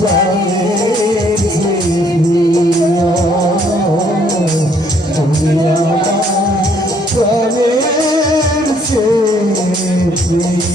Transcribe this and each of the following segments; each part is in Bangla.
প্রাণের প্রিয় তুমি আমার প্রাণের প্রিয়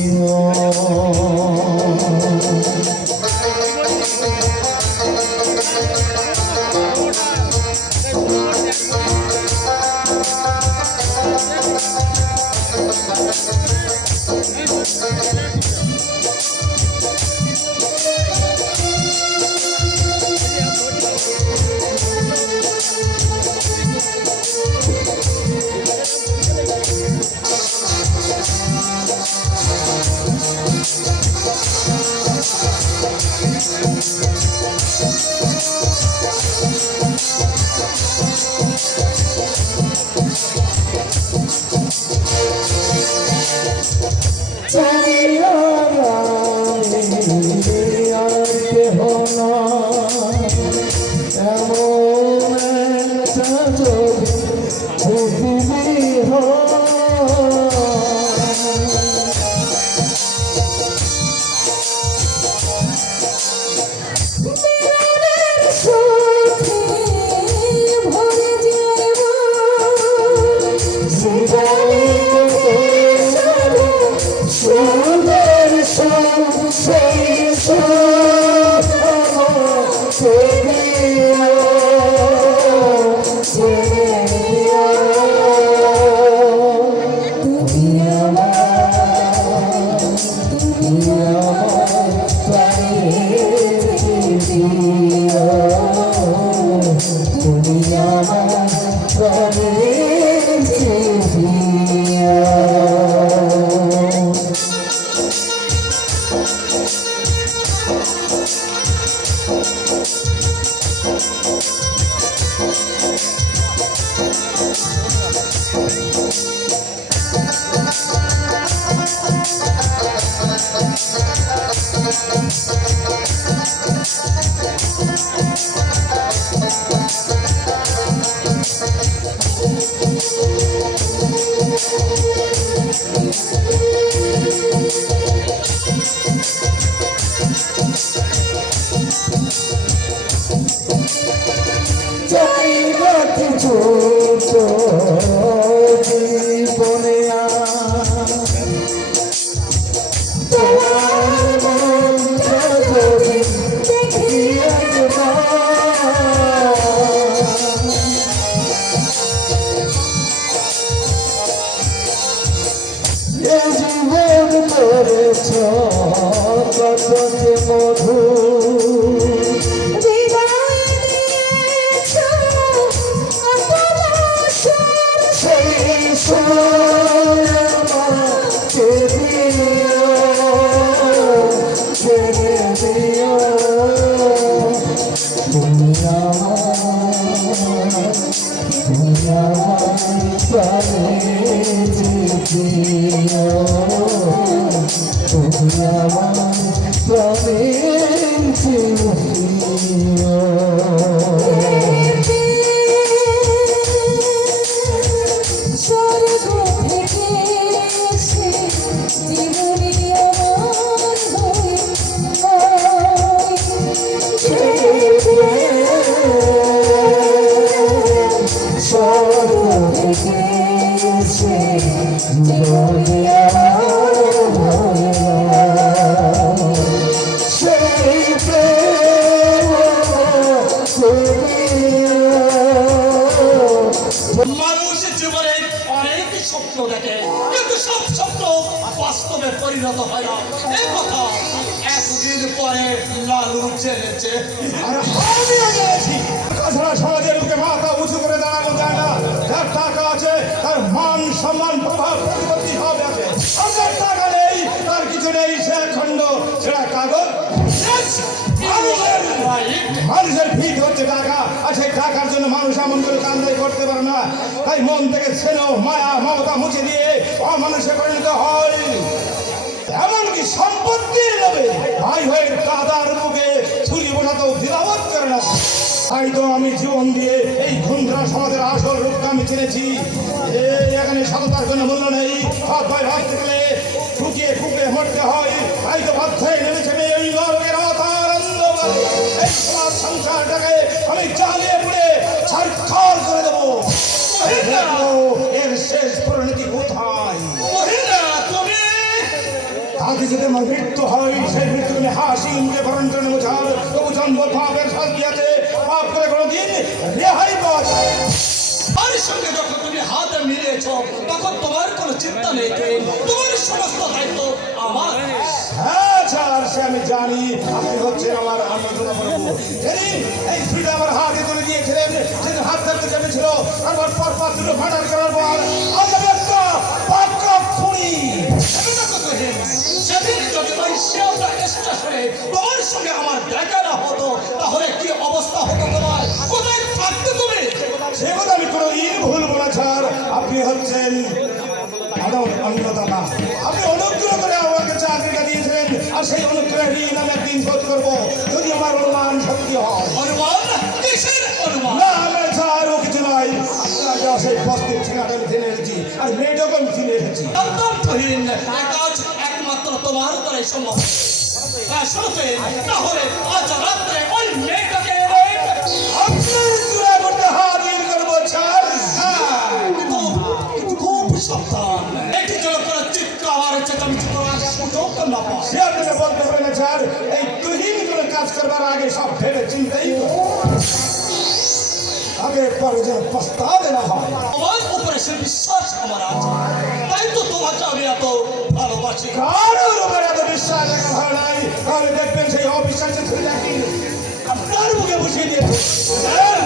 মধু পরিণত হয় না। এই কথা এতদিন পরে লালু জেনেছে আর আমিও জেনেছি। সমাজের বুকে মাথা উঁচু করে দাঁড়ানো যায় না। যার টাকা আছে তার মান সম্মান প্রভাব প্রতিপত্তি হবে আছে। যার টাকা নেই তার কিছু নেই, সে খণ্ড ছেঁড়া কাগজ। মানুষের ভিত হচ্ছে টাকা, আর সেই টাকার জন্য মানুষ এমন করে কান্দাই করতে পারে না। তাই মন থেকে স্নেহ মায়া মমতা মুছে দিয়ে অমানুষে পরিণত হয়। এমনকি সম্পত্তির লোভে ভাই হয়ে দাদার মুখে ছুরি বোঝাতেও দ্বিধাবোধ করে না। তাই তো আমি জীবন দিয়ে এই ধুন্দ্রা সমাজের আসল রূপটা আমি চিনেছি। এখানে সততার কোনো মূল্য নেই। হাত ভাই ভাবতে গেলে ঠুকিয়ে ফুকিয়ে মরতে হয়। তাই তো বাধ্য হয়ে নেমেছে এই নরকের আনন্দ। সঙ্গে যখন তুমি হাত মিলিয়েছ তখন তোমার কোনো চিন্তা নেই, তোমার সমস্ত দায়িত্ব আমার। হ্যাঁ স্যার, সে আমি জানি। আপনি হচ্ছেন আমার আনন্দ প্রভু। যেদিন এই ছুরিটা আমার হাতে তুলে দিয়েছিলেন, সেদিন হাত ধরতে চেপেছিল, আমার পরপর দুটো ভাড়ার করার পর আজ আমি একটা পাক্কা খুনি। সেদিন যদি ওই শিয়ালদা স্টেশনে তোমার সঙ্গে আমার দেখা না হতো তাহলে কি অবস্থা হতো তোমার? কোথায় থাকতে তুমি? সে কথা আমি কোনোদিন ভুলবো না স্যার। আপনি হচ্ছেন অন্নদাতা। আপনি অনুগ্রহ করে আমাকে চাকরিটা দিয়েছিলেন, আর সেই অনুগ্রহের ঋণ আমি একদিন শোধ করবো, যদি আমার অনুমান সত্যি হয়। অনুমান? কিসের অনুমান? না আমার স্যার, ও কিছু নয়। আপনাকে সেই বস্তির ঠিকানাটা আমি জেনে এসেছি, আর মেয়েটাকে আমি চিনে এসেছি। অন্তর্থহীন কাজ একমাত্র তোমার দ্বারাই সম্ভব। শুনতে তাহলে আজ রাত্রে ওই মেয়েটাকে আপনার চূড়া করতে হাজির করবো স্যার। কিন্তু খুব সাবধান, একটি জন্য করে চিৎকার চেঁচামেচি করার সুযোগ না পায়। সে আপনাকে বলতে পারে না স্যার, এই তুহিন কোনো কাজ করবার আগে সব ভেবে চিন্তাই আগে পরে যেন পস্তাবে না হয়। তোমার উপরে সে বিশ্বাস আমার আছে, তাই তো তোমাকে আমি এত ভালোবাসি। কারোর উপরে এত বিশ্বাস রাখা ভালো নাই, তাহলে দেখবেন সেই অবিশ্বাসে ছেলে কি আপনার মুখে বসিয়ে দিয়েছে। স্যার,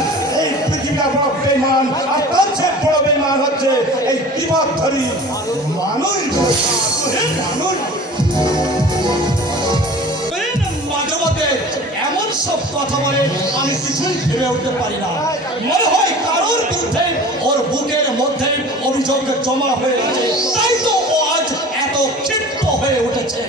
এই পৃথিবীটা বড় বেমান, আর তার চেয়ে বড় বেমান হচ্ছে এই বিপদধরী মানুষ। মানুষ মাঝে মাঝে এমন সব কথা বলে আমি কিছুই ভেবে উঠতে পারি না। মনে হয় কারোর বিরুদ্ধে ওর বুকের মধ্যে অভিযোগ জমা হয়ে আছে, তাই তো ও আজ এত ক্ষিপ্ত হয়ে উঠেছে।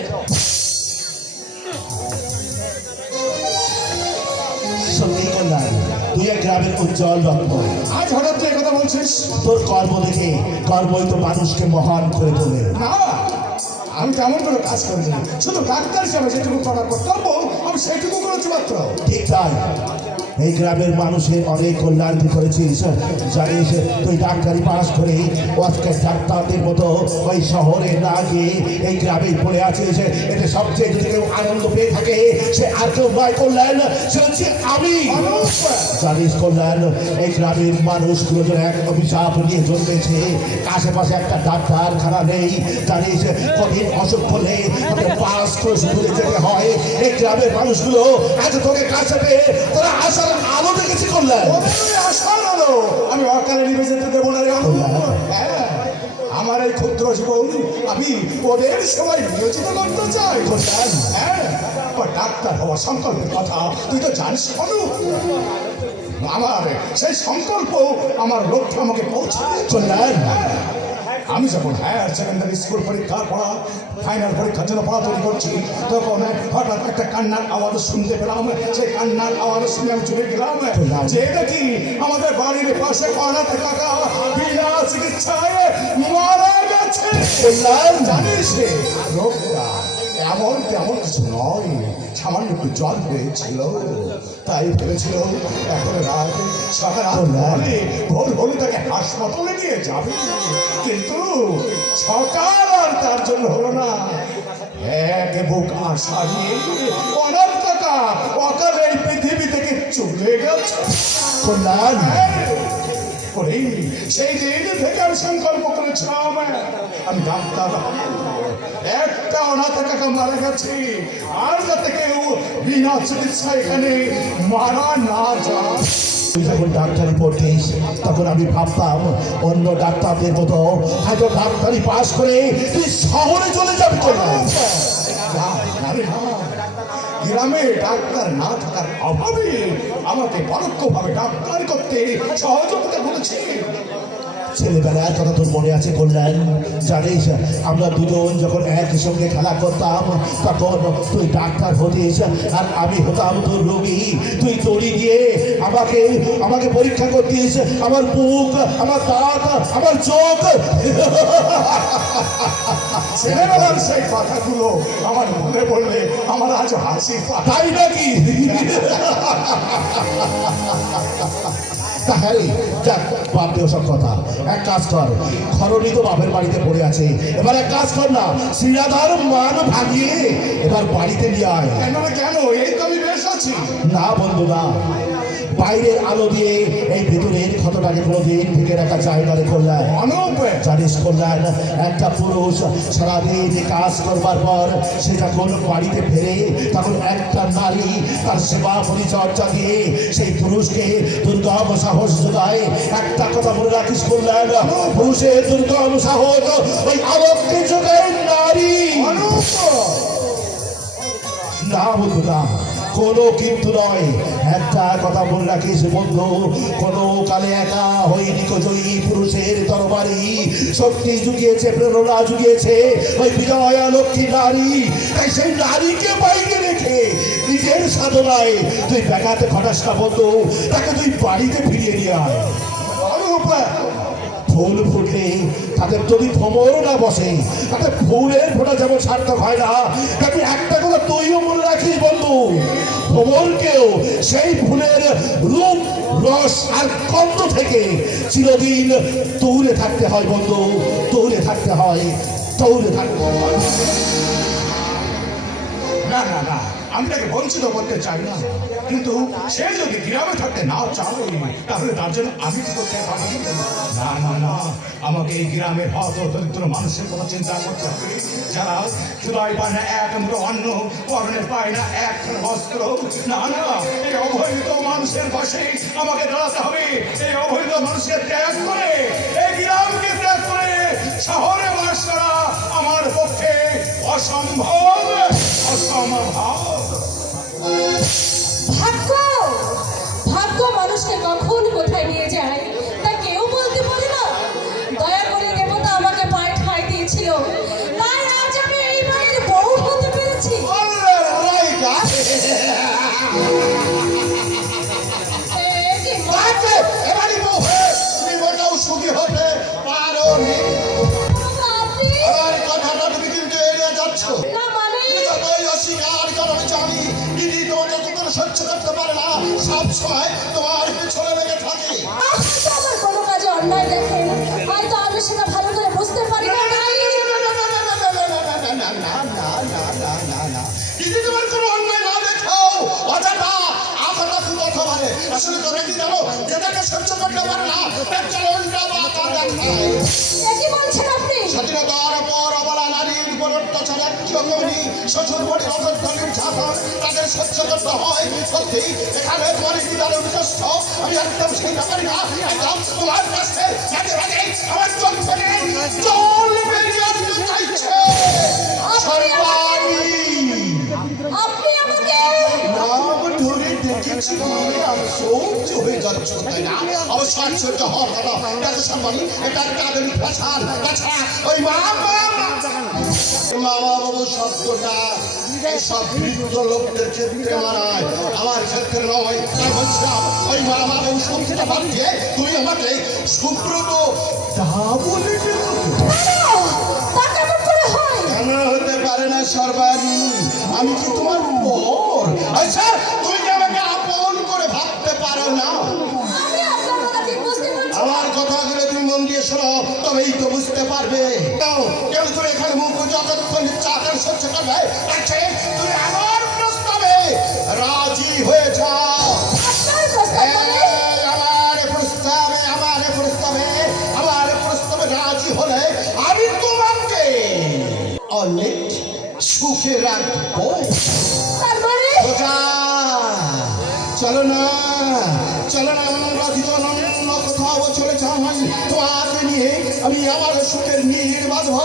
সত্যি কল্যাণ, তুই এক গ্রামের উজ্জ্বল রত্ন। আজ হঠাৎ তুই কথা বলছিস? তোর কর্ম দেখে, কর্মই তো মানুষকে মহান করে তোলে। না, আমি তেমন কোনো কাজ করিনি। শুধু ডাক্তার হিসাবে যেটুকু করার কর্তব্য আমি সেইটুকু করেছি মাত্র। ঠিক তাই, এই গ্রামের মানুষের অনেক কল্যাণ তুই করেছিস। জানিস, তুই ডাক্তারি পাস করে আজকে ডাক্তারদের মতো ওই শহরে না গিয়ে এই গ্রামে পড়ে আছিস। এটা সবচেয়ে যদি কেউ আনন্দ পেয়ে থাকে, সে আর কেউ নয় কল্যাণ, সে হচ্ছে আমি। জানিস কল্যাণ, এই গ্রামের মানুষগুলো যেন এক অভিশাপ নিয়ে জন্মেছে। আশেপাশে একটা ডাক্তারখানা নেই। জানিস, কঠিন অসুখ হলে তোকে পাস করে শুধু যেতে হয়। এই গ্রামের মানুষগুলো আজ তোকে কাছে পেয়ে তোরা আসার আলো দেখেছি কল্যাণ। আসার আলো আমি অকালে নিভে যেতে দেবো না রে। হ্যাঁ, আমার এই ক্ষুদ্র জীবন আমি ওদের সবাই নিয়োজিত করতে চাই। হ্যাঁ, আমার ডাক্তার হওয়ার সংকল্পের কথা তুই তো জানিস। আমার সেই সংকল্প, আমার লক্ষ্য আমাকে পৌঁছে কল্যাণ, আমি যখন হায়ার সেকেন্ডারি স্কুল পরীক্ষার পড়া ফাইনাল পরীক্ষার জন্য পড়া তৈরি করছি, তখন হঠাৎ একটা কান্নার আওয়াজ শুনতে পেলাম। সেই কান্নার আওয়াজ শুনে আমি চলে গেলাম। যে দেখি আমাদের বাড়ির পাশে অনাথ কাকা বিনা চিকিৎসায় মারা গেছে। জানিস রোগটা এমন তেমন কিছু নয়, সামান্য একটু জ্বর হয়েছিল। তাই ভেবেছিল এখন রাত সকাল হলে ভোর হলে তাকে হাসপাতালে নিয়ে যাবে, কিন্তু সকাল আর তার জন্য হলো না। এক বুক আশা নিয়ে অনাথ টাকা অকালে এই পৃথিবী থেকে চলে গেছে। কল্যাণ, সেই দিন থেকে আমি সংকল্প করেছিলাম আমি ডাক্তার একটা অনাথ কাকা মারা গেছে, আর যাতে কেউ বিনা চিকিৎসা এখানে মারা না যায়। তুই যখন ডাক্তারি পড়তিস তখন আমি ভাবতাম অন্য ডাক্তারদের মতো হয়তো ডাক্তারি পাস করে তুই শহরে চলে যাবি। কল্যাণ, গ্রামে ডাক্তার না থাকার অভাবে আমাকে পরোক্ষভাবে ডাক্তার করতে সহযোগিতা করেছে। ছেলেবেলার কথা তোর মনে আছে কল্যাণ? জানিস, আমরা দুজন যখন একই সঙ্গে খেলা করতাম তখন তুই ডাক্তার হতিস আর আমি হতাম তোর রোগী। তুই দড়ি দিয়ে আমাকে পরীক্ষা করতিস, আমার বুক, আমার দাঁত, আমার চোখ। ছেলেবেলার সেই কথাগুলো আমার মনে পড়লে আমার আজ হাসি পায়। তাই নাকি? তাহলে যাক, বাদ দে ওসব কথা। এক কাজ কর, খরণী তো বাপের বাড়িতে পড়ে আছে, এবার এক কাজ কর না, শ্রীরাধার মান ভাগিয়ে এবার বাড়িতে নিয়ে আয়। কেন এই তো আমি বেশ আছি। বলছি। না বন্ধু না, বাইরের আলো দিয়ে এই ভেতরের ক্ষতটাকে কোনোদিন ঢেকে রাখা যায় না রে কল্যাণ। অনুপ, জানিস কল্যাণ, একটা পুরুষ সারাদিন কাজ করবার পর সে যখন বাড়িতে ফেরে তখন একটা নারী তার সেবা পরিচর্যা দিয়ে সেই পুরুষকে দুর্গম সাহস যোগায়। একটা কথা বলে রাখিস কল্যাণ, পুরুষের দুর্গম সাহস ওই আলোককে যোগায় নারী। অনুপ, না বন্ধু না, কোনো কিন্তু নয়। একটা কথা বলে রাখিস বন্ধু, কোনো কালে একা হয়নি জয়ী পুরুষের তরবারি শক্তি জুগিয়েছে, প্রেরণা জুগিয়েছে ওই বিজয়া লক্ষ্মী নারী। তাই সেই নারীকে বাইরে রেখে নিজের সাধনায় তুই ব্যাঘাতে ঘটাস না বন্ধু, তাকে তুই বাড়িতে ফিরিয়ে নিয়ে আয়। অনুপ, ফুল ফুটলে তাদের যদি ভ্রমর না বসে, তাদের ফুলের ফোটা যেমন সার্থক হয় না, তাকে একটা কথা তুইও মনে রাখিস বন্ধু, ভ্রমরকেও সেই ফুলের রূপ রস আর গন্ধ থেকে চিরদিন দূরে থাকতে হয় বন্ধু, দূরে থাকতে হয়, দূরে থাকতে হয়। না না না, আমি তাকে বঞ্চিত করতে চাই না, কিন্তু সে যদি গ্রামে থাকতে না চায় তাহলে তার জন্য আমি কি করতে পারি? না না না, আমাকে এই গ্রামের হত দরিদ্র মানুষের কথা চিন্তা করতে হবে, যারা চুলায় পায় না এক মুঠো অন্ন, পরনে পায় না এক বস্ত্র। না না, এই অবহেলিত মানুষের পাশে আমাকে দাঁড়াতে হবে। এই অবহেলিত মানুষকে ত্যাগ করে, এই গ্রামকে ত্যাগ করে শহরে বাস করা আমার পক্ষে অসম্ভব, অসম্ভব। ভাগ্য ভাগ্য মানুষকে কখন কোথায় নিয়ে যায় তা কেউ বলতে পারে না। দয়া করে দেবতা আমাকে পায়ে ঠাঁই দিয়েছিল, তাই আজ আমি এই বাড়ির বউ হতে পেরেছি। এ কি মা- এবারই বউ হয়ে তুমি মোটেও সুখী হতে পারোনি। আপনি আমার কথাটা তুমি কিন্তু এড়িয়ে যাচ্ছ। না মানে তুমি যতই অস্বীকার করো আমি জানি, দিদি তোমাকে কখনো সহ্য করতে পারে না, সব সময় তোমার পিছনে লেগে থাকে। হয়তো আমার কোনো কাজে অন্যায় দেখেন, হয়তো আমি সেটা ভালো করে বুঝতে পারি না, তাই দিদি তোমার কোনো অন্যায় না দেখাও, অযথা আঘাত কথা বলে। আসলে তোমরা কি জানো, যেটাকে সহ্য করতে পারে না তার চলনটা বা তা দেখায়। এ কি বলছেন আপনি? স্বাধীনতার পর অবলা নারীর উপর অত্যাচার একজনই শ্বশুর বাড়ির অসত্য নির্যাতন তাদের সহ্য করতে হয়। সত্যি এখানে তোমার বিদ্যালয় বিশিষ্ট আমি একদম সেই ব্যাপারই না, একদম তোমার কাছে মাঝে মাঝে আমার চোখ থেকে জল বেরিয়ে আসতে চাইছে। সর্বাণী আপনি আমাকে নাম ধরে দেখেছি বলে আমি সহ্য হয়ে যাচ্ছ, তাই না? অবশ্যই সহ্য হওয়ার কথা। দেখো সর্বাণী, এটা একটা আধুনিক ভাষার তাছাড়া ওই মামা বাবু শব্দটা এইসব বৃদ্ধ লোকদের ক্ষেত্রে মানায়, আমার ক্ষেত্রে নয়। তাই বলছিলাম ওই মামা বাবু শব্দটা বাদ দিয়ে তুই আমাকে সুব্রত তা বলে ডেকেছো। তা কেমন করে হয়? কেন হতে পারে না সর্বাণী? আমি কি তোমার পর? আচ্ছা, তুমি কি আমাকে আপন করে ভাবতে পারো না? আমি আপনার কথা ঠিক বুঝতে পারছি না। আমার কথাগুলো তুমি মন দিয়ে শোনো, তবেই তো বুঝতে পারবে। কেন তুমি এখানে মুখ যতক্ষণ চাকর সহ্য করবে, আচ্ছা তুমি আমার প্রস্তাবে রাজি হয়ে যাও। আপনার প্রস্তাব মানে? আমার প্রস্তাবে রাজি হলে আমি তোমাকে অনেক সুখে রাখবো। তার মানে? সোজা চলো না, চলো না, রাজি অন্য কোথাও চলে যাই। তোমাকে নিয়ে আমি আমার সুখের নীড় বাঁধব,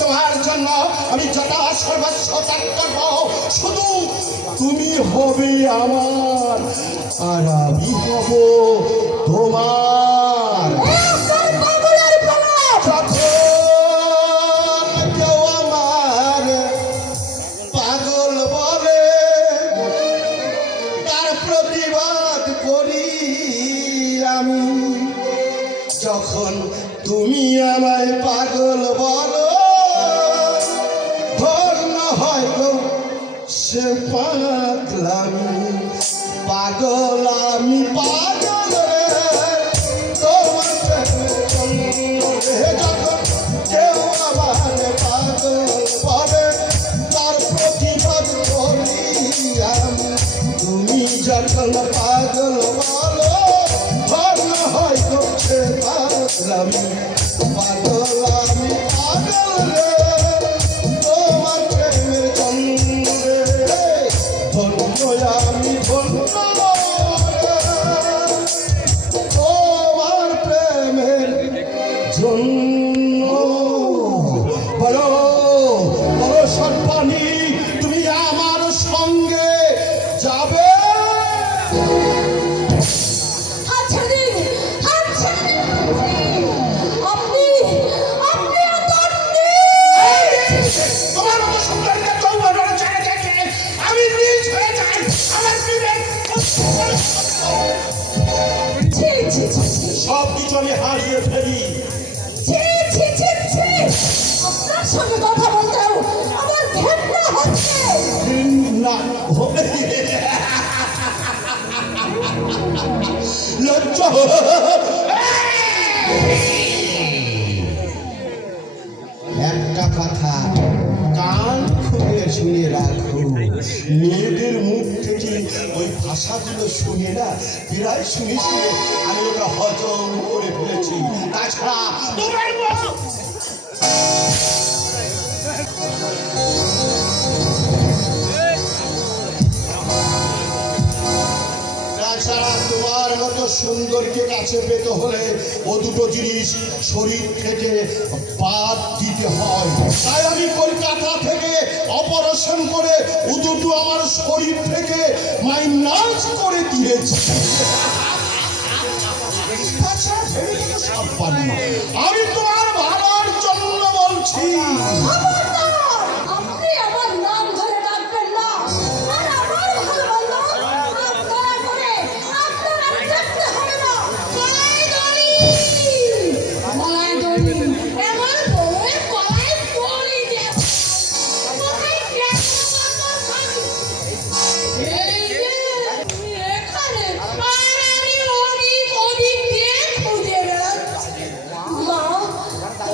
তোমার জন্য আমি যথা সর্বস্ব ত্যাগ করবো। শুধু তুমি হবে আমার আর আমি হব তোমার। আপনার পাগলের প্রলাপ! যখন কেউ আমার পাগল বলে তার প্রতিবাদ করি আমি। যখন তুমি আমায় পাগল বলো ধর্ম হয় গো সে পাগলামি। পাগল আমি পাগল রে তোমার প্রেমে। যখন কেউ আমার পাগল বলে তার প্রতিবাদ করি আমি। তুমি পাগল পাগল বলো ঘর না হয় করছে পাগলামি পাগল আমি পাগল রে তোমার প্রেমের জন্য রে ধন্য আমি ধন্য রে তোমার প্রেমের জন্য বলো বলো সর্বাণী তুমি আমার সঙ্গে যাবে হাত ছেড়ে দিন, হাত ছেড়ে দিন। আপনি আপনি এত তোমার মতো সুন্দরীকে যৌবনের ছেড়ে দেখে আমি নিজ হয়ে যাই আমার বিবেক ছি ছি ছি ছি সব কিছু আমি হারিয়ে ফেলি ছি ছি ছি ছি। আপনার সঙ্গে কথা বলতেও আমার ঘেন্না হচ্ছে। না লজ্জা একটা কথা কান খুলে শুনে রাখো মেয়েদের মুখ থেকে ওই ভাষাগুলো শুনে না প্রায় শুনে শুনে আমি ওটা হজম করে ফেলেছি তাছাড়া তোমার মুখ তাছাড়া তোমার মতো সুন্দরকে কাছে পেতে হলে ও দুটো জিনিস শরীর থেকে বাদ দিতে হয় তাই আমি কলকাতা থেকে অপারেশন করে ও দুটো আমার শরীর থেকে মাইনাস করে দিয়েছি তাছাড়া ভেবে দেখো সাবধান। আমি তোমার ভালোর জন্য বলছি খবরদার! আপনি আমার নাম ধরে ডাকবেন না। আর আমার ভালো ভালো আপনারা করে আপনার আর ডাকতে হবে না। গলায় দড়ি! গলায় দড়ি! এমন বউয়ের গলায় দড়ি দেব। কোথায় গেল আমার স্বামী? এই যে, এখানে। আর আমি ওদিক ওদিক দিয়ে খুঁজে বেড়াচ্ছি। মা,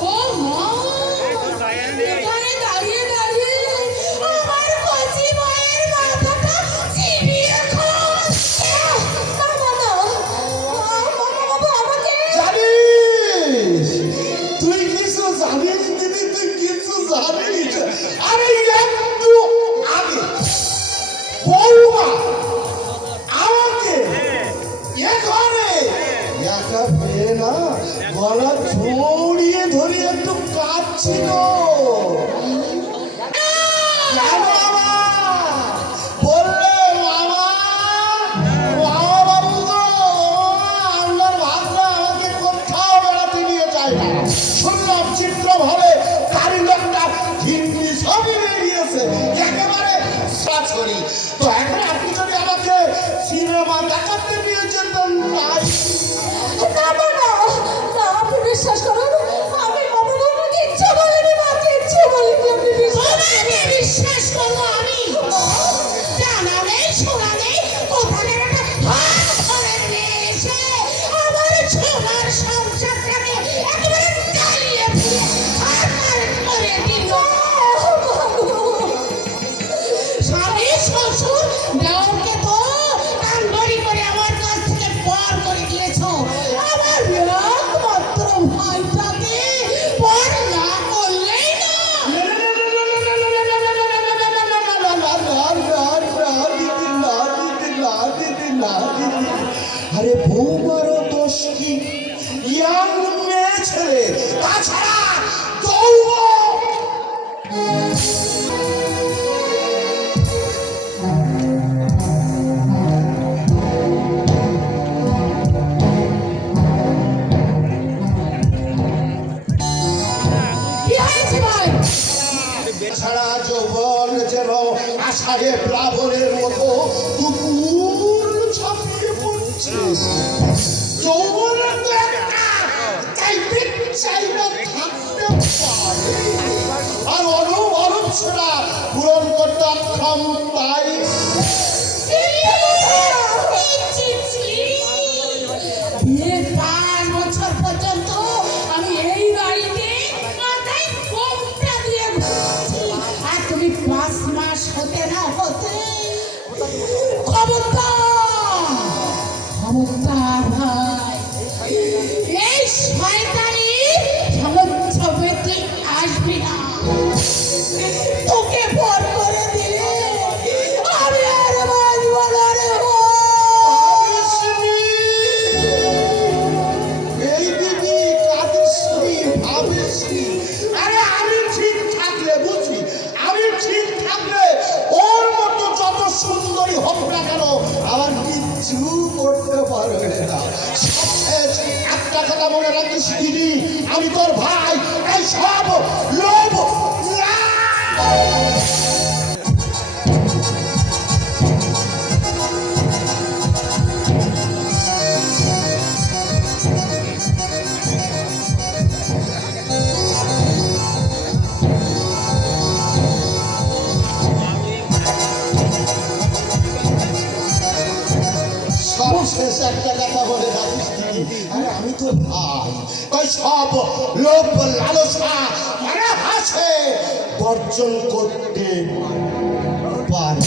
ও মা, এখানে দাঁড়িয়ে দাঁড়িয়ে আমার কচি মায়ের মাথাটা চিবিয়ে খাচ্ছে। বাবা না, বাবা আমাকে জানিস তুই কিছু জানিস দিদি তুই কিছু জানিস আরে একটু আগে বৌমা আমাকে এখানে একা পেয়ে না গলা জড়িয়ে ধরে একটু কাঁদছিল কেন আমার? বললে মামা মামা বাবু গো আপনার ভাবনা আমাকে কোথাও বেড়াতে নিয়ে যায় না শুনলাম চিত্র ভাবে কারিগরটা হিন্দি ছবি বেরিয়েছে একেবারে সরাসরি তো এখন আপনি যদি আমাকে সিনেমা দেখাতে নিয়ে যেতেন তাই না না না না, আপনি বিশ্বাস করুন আমি বাবা বাবাকে ইচ্ছা বলিনি, মাকে ইচ্ছা বলিনি। আপনি বিশ্বাস করবো আমি? জানা নেই শোনা নেই কোথায় একটা হাত ধরে নিয়ে এসে আমার ছোমার সংসারটাকে একেবারে জ্বালিয়ে পুড়ে ছারখার করে দিল। স্বামী শ্বশুর দেওরকে তো কানবাড়ি করে আমার কাছ থেকে পর করে দিয়েছো। আমার একমাত্র ভাইটাকে পর না করলেই না। আরে বৌমারও দোষ কি ইয়াং মেয়ে ছেলে তাছাড়া দৌড় কি হয়েছে ভাই? ছাড়া যৌবন যেন আষাঢ়ে প্লাবনের মতো কুকুর ছাপিয়ে পড়ছে যৌবনের তো একটা টাইপের চাইনা থাকতে পারে আর অনুভব ছাড়া পূরণ করতে অক্ষম তাই বিয়ের 5 বছর পর্যন্ত আমি এই বাড়িতে মাথায় কোমটা দিয়ে ঘুরছি। আর তুমি 5 মাস হতে না হতে জানিস দিদি আমি তোর ভাই এই সব লোভ না। সর্বশেষ একটা কথা বলে রাখিস দিদি, আরে আমি তো ভাই, তাই সব লোভ লালসা মানে হাসে বর্জন করতে পারে।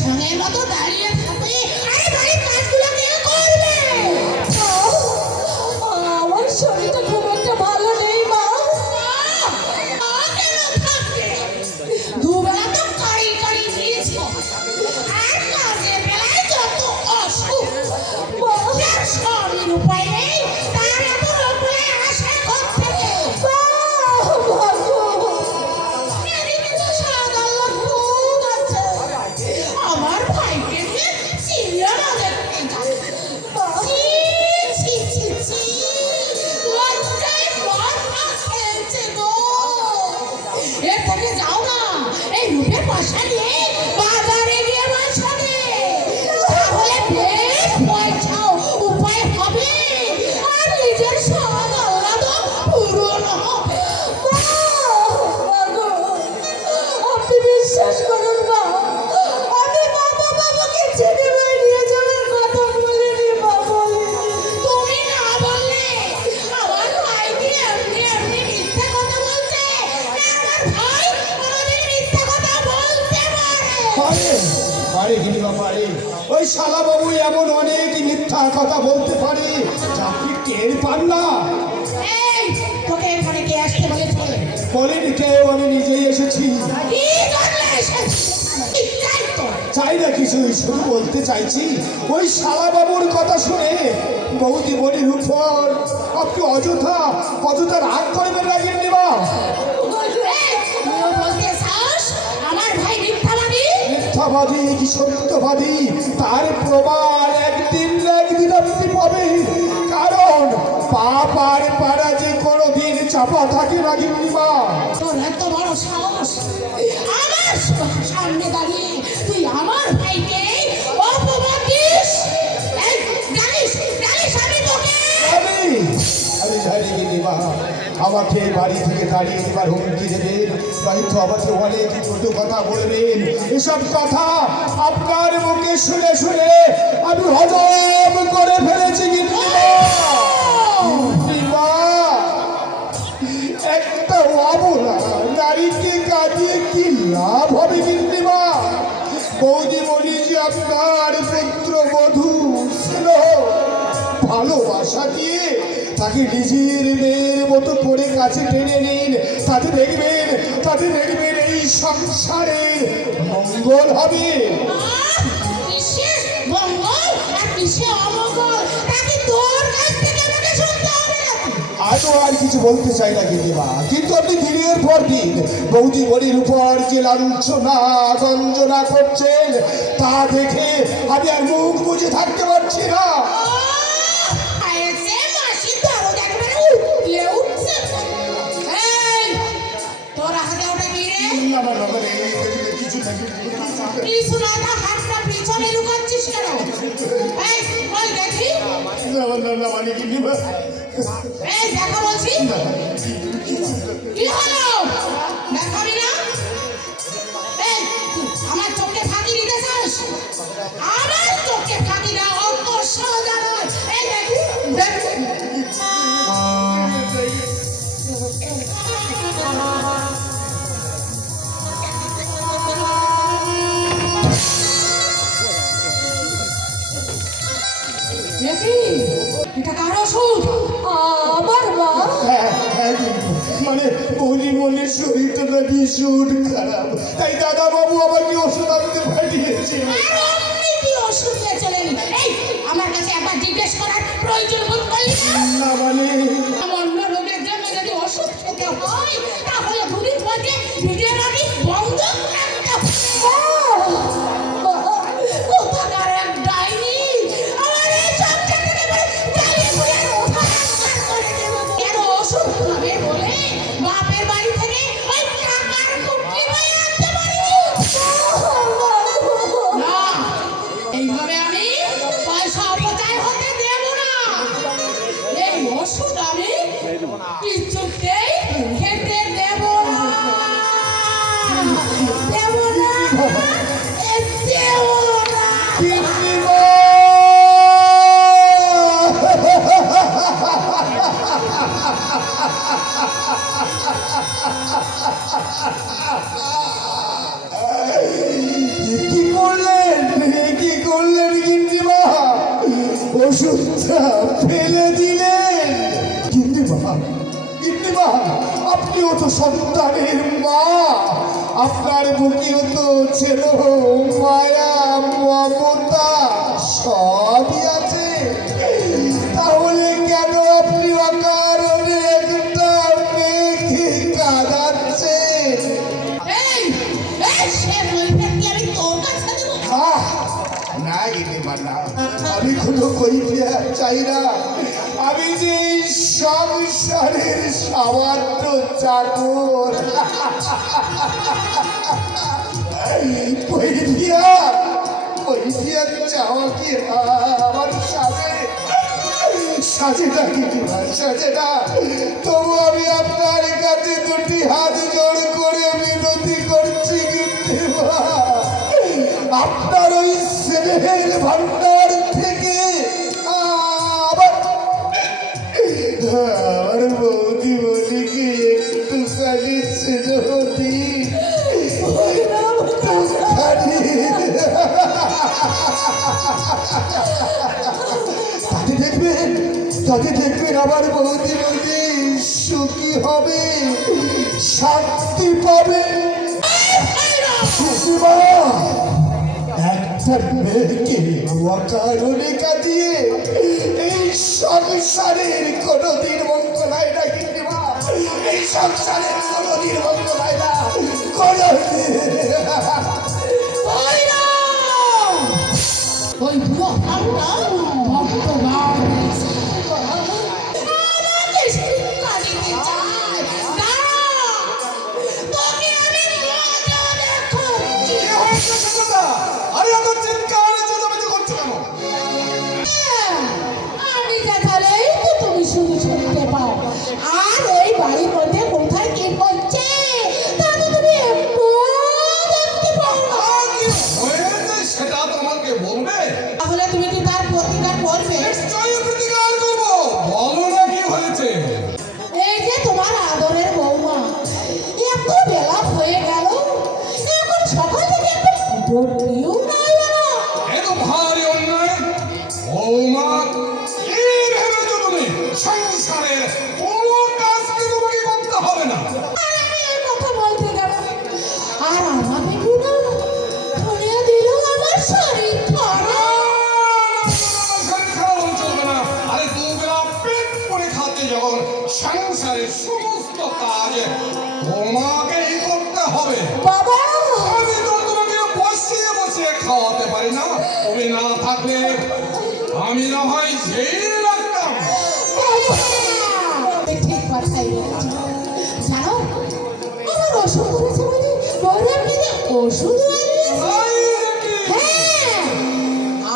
সঙ্গের মতো দাঁড়িয়ে থাকে, আরে বাড়ির কাজগুলো কে করবে? আমার শরীরটা খুব একটা ভালো নেই মা। দুবেলা তো কারি কারি দিয়েছ, আর কাজে বেলায় যত অসুখ। যার স্বামীর উপায় নেই, তার এত রোগ বলে আসে কোত্থেকে? এদিকে তো সাদা লোক খুব আছে। আমার ভাইকে নিয়ে সিরিয়াল দেখতে যায়। ছি, ছি, ছি, ছি, লজ্জায় মাথা খেয়েছে গো। এর থেকে যাও না, এই রূপের পয়সা নিয়ে বাজারে গিয়ে মাছ আনে। তাহলে বেশ পয়সাও উপায় হবে, আর নিজের স্বাদ আহ্লাদও পূরণ হবে। আপনি বিশ্বাস করুন মা, আমি বাবা বাবাকে সিনেমায় নিয়ে যাওয়ার কথা বলিনি মা, বলিনি। তুমি না বললে আমার ভাই কি এমনি এমনি মিথ্যা কথা বলছে? না আমার ভাই কোনোদিন মিথ্যা কথা বলতে পারে? পারে গিনিমা পারে। ওই শালা বাবু এমন অনেক মিথ্যা কথা বলতে পারে যা আপনি টের পান না। এই, তোকে এখানে কে আসতে বলেছে? বলেনি কেউ, আমি নিজেই এসেছি। কি জন্য এসেছিস? চাই তো। চাই না কিছুই, শুধু বলতে চাইছি ওই শালা বাবুর কথা শুনে বৌদি বলির উপর আপনি অযথা অযথা রাগ করবেন না গিন্নিমা। এই, তুইও বলতে চাস আমার ভাই মিথ্যাবাদী? মিথ্যাবাদী কি সত্যবাদী তার প্রমাণ একদিন না একদিন আপনি পাবেন, কারণ পাপ আর পাড়া যে কোনোদিন চাপা থাকে না গিন্নিমা। তোর এত বড় সাহস, আমার সামনে দাঁড়িয়ে তুই আমার ভাইকে অপমান দিস? এই, জানিস জানিস আমি তোকে আমি জানি গিন্নিমা, আমাকে বাড়ি থেকে দাঁড়িয়ে এবার হুমকি দেবেন, নয়তো আমাকে অনেক ছোট কথা বলবেন। এসব কথা আপনার মুখে শুনে শুনে আমি হজম করে ফেলেছি গিন্নিমা। গিন্নিমা, একটা অবলা নারীকে কাঁদিয়ে কি লাভ হবে গিন্নিমা? বৌদি বলি যে আপনার পুত্রবধূ ছিল, ভালোবাসা দিয়ে তাকে নিজের মেয়ের মতো করে কাছে টেনে নিন, তাতে দেখবেন এই সংসারের মঙ্গল হবে। কিসের মঙ্গল আর কিসের অমঙ্গল তাকে তোর কাছ থেকে আমাকে শুনতে হবে নাকি? আজও আর কিছু বলতে চাই না গিন্নিমা, কিন্তু আপনি দিনের পর দিন বৌদি বলির উপর যে লাঞ্ছনা গঞ্জনা করছেন তা দেখে আমি আর মুখ বুঝে থাকতে পারছি না। আয়েছে মাসি দরদ একবারে উঠলে উঠছে। এই, তোর হাতে ওটা কি রে? কিছু না, তা হাতটা পিছনে লুকাচ্ছিস কেন? এই, ওই দেখি। মানে গিন্নিমা, এই, দেখা বলছি। কি হলো? দেখাবি না? এই, তুই আমার চোখে ফাঁকি দিতে চাস? আমার চোখে ফাঁকি দেওয়া অত সোজা নয়। এই দেখি, দেখি। দেখি, এটা কার ওষুধ? আমার মা। মানে বৌদি মনের শরীরটা না ভীষণ খারাপ, তাই দাদা বাবু আমাকে ওষুধ আনতে পাঠিয়েছে। আর অমনি তুই ওষুধ নিয়ে চলে এলি। এই, আমার কাছে একবার জিজ্ঞেস করার প্রয়োজন বোধ করলি না? না মানে অন্য রোগের জন্য যদি ওষুধ খেতে হয়, তাহলে বুড়ি তোমাকে ওষুধ আমি কিছুতেই খেতে দেব না। দেব না, দেব না। কি করলেন, কি করলেন গিন্নিমা? ওষুধটা ফেলে দিলেন। গিন্নিমা, গিন্নিমা, আপনিও তো সন্তানের মা, আপনার বুকেও তো ছিল মায়া মমতা সবই আছে, তাহলে কেন আপনি অকারণে একটা মেয়েকে কাঁদাচ্ছেন? এই, এই সে নৈবেদ্য আমি তোর কাছে দেবো। না গিন্নিমা না, আমি কোনো কৈফিয়ত চাই না। আমি যে এই সংসারের সামান্য চাকর, কৈফিয়ত চাওয়া কি আমার সাজে না গিন্নিমা, সাজে না। তবু আমি আপনার কাছে দুটি হাত জোড় করে বিনতি করছি গিন্নিমা, আপনার ওই স্নেহের ভান্ডার থেকে আমার বৌদি বলিকে একটুখানি স্নেহ দিন, তাতে দেখবেন, তাতে দেখবেন আমার বৌদি বলি সুখী হবে, শান্তি পাবে। একটা মেয়েকে অকারণে কাটিয়ে এই সংসারের কোনোদিন মঙ্গল হয় না গিন্নিমা, এই সংসারের কোনোদিন মঙ্গল হয় না, কোনোদিন। ওই বুড়ো হালটা ভক্তবান আমাকে শিক্ষা দিতে চায় না। তোকে আমি মজা দেখাচ্ছি। আরে এত চিৎকার চেঁচামেচি করছো কেন? আমি দেখালেই তো তুমি শুধু শুনতে পাও, আর এই বাড়ির মধ্যে কোথায় কি করছে তা তো তুমি একটু দেখতে পাও না। কি হয়েছে সেটা তোমাকে বলবে? তাহলে তুমি কি তার প্রতিকার করবে? নিশ্চয়ই প্রতিকার করবো, বলো না কি হয়েছে? এই যে তোমার আদরের বৌমা, এত বেলা হয়ে গেল, এখন সকাল থেকে একটু পুজোর না এলো না। এ তো ভারী অন্যায়। বৌমা, কি ভেবেছো তুমি? সংসারের কোনো কাজ কি তোমাকে করতে হবে না? আর আমি এই কথা বলতে গেল, আর আমাকে কি না ধরে দিল আমার শরীর খারাপ। শরীর খারাপ চলবে না। আরে দুবেলা পেট করে খাতে যখন সংসারের সমস্ত কাজ তোমাকেই করতে হবে। বাবা, আমি তো তোমাকে বসিয়ে বসিয়ে খাওয়াতে পারি না। তুমি না থাকলে আমি না হয় যেই রাখতাম। ঠিক কথাই বলেছি। জানো, আমার ওষুধ ধরেছে বলে বৌরা কিনে ওষুধ আনিয়েছে। তাই নাকি? হ্যাঁ,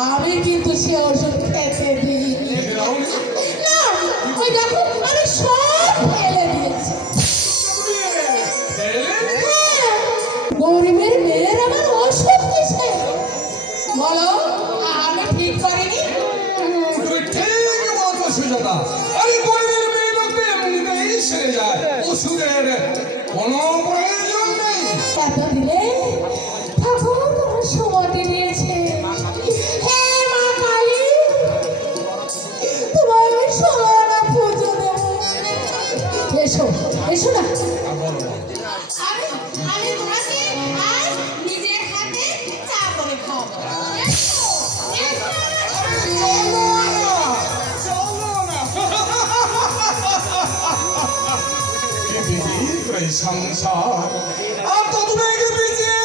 আমি কিন্তু সে ওষুধ খেতে দিই না। ওই দেখো, আমি সব ফেলে দিয়েছি। হ্যাঁ, গরিবের মেয়ের আমার ওষুধ দিছে। বলো, আমি ঠিক করিনি? তুমি ঠিক বলছো সুজাতা। আরে গরিবের মেয়ে লোকটা এমনিতেই সেরে যায়, ওষুধের কোনো প্রয়োজন নেই। এত দিলে ঠাকুর তোমার সমাধি দিয়েছে। হে মা কালী, তোমার আমি সোনা পুজো দেব। এসো, এসো না। আমি তোমাকে আজ নিজের হাতে চা করে খাওয়াবো। এসো, এসো। কি বিচিত্র এই সংসার, আর তত বেগে পিছিয়ে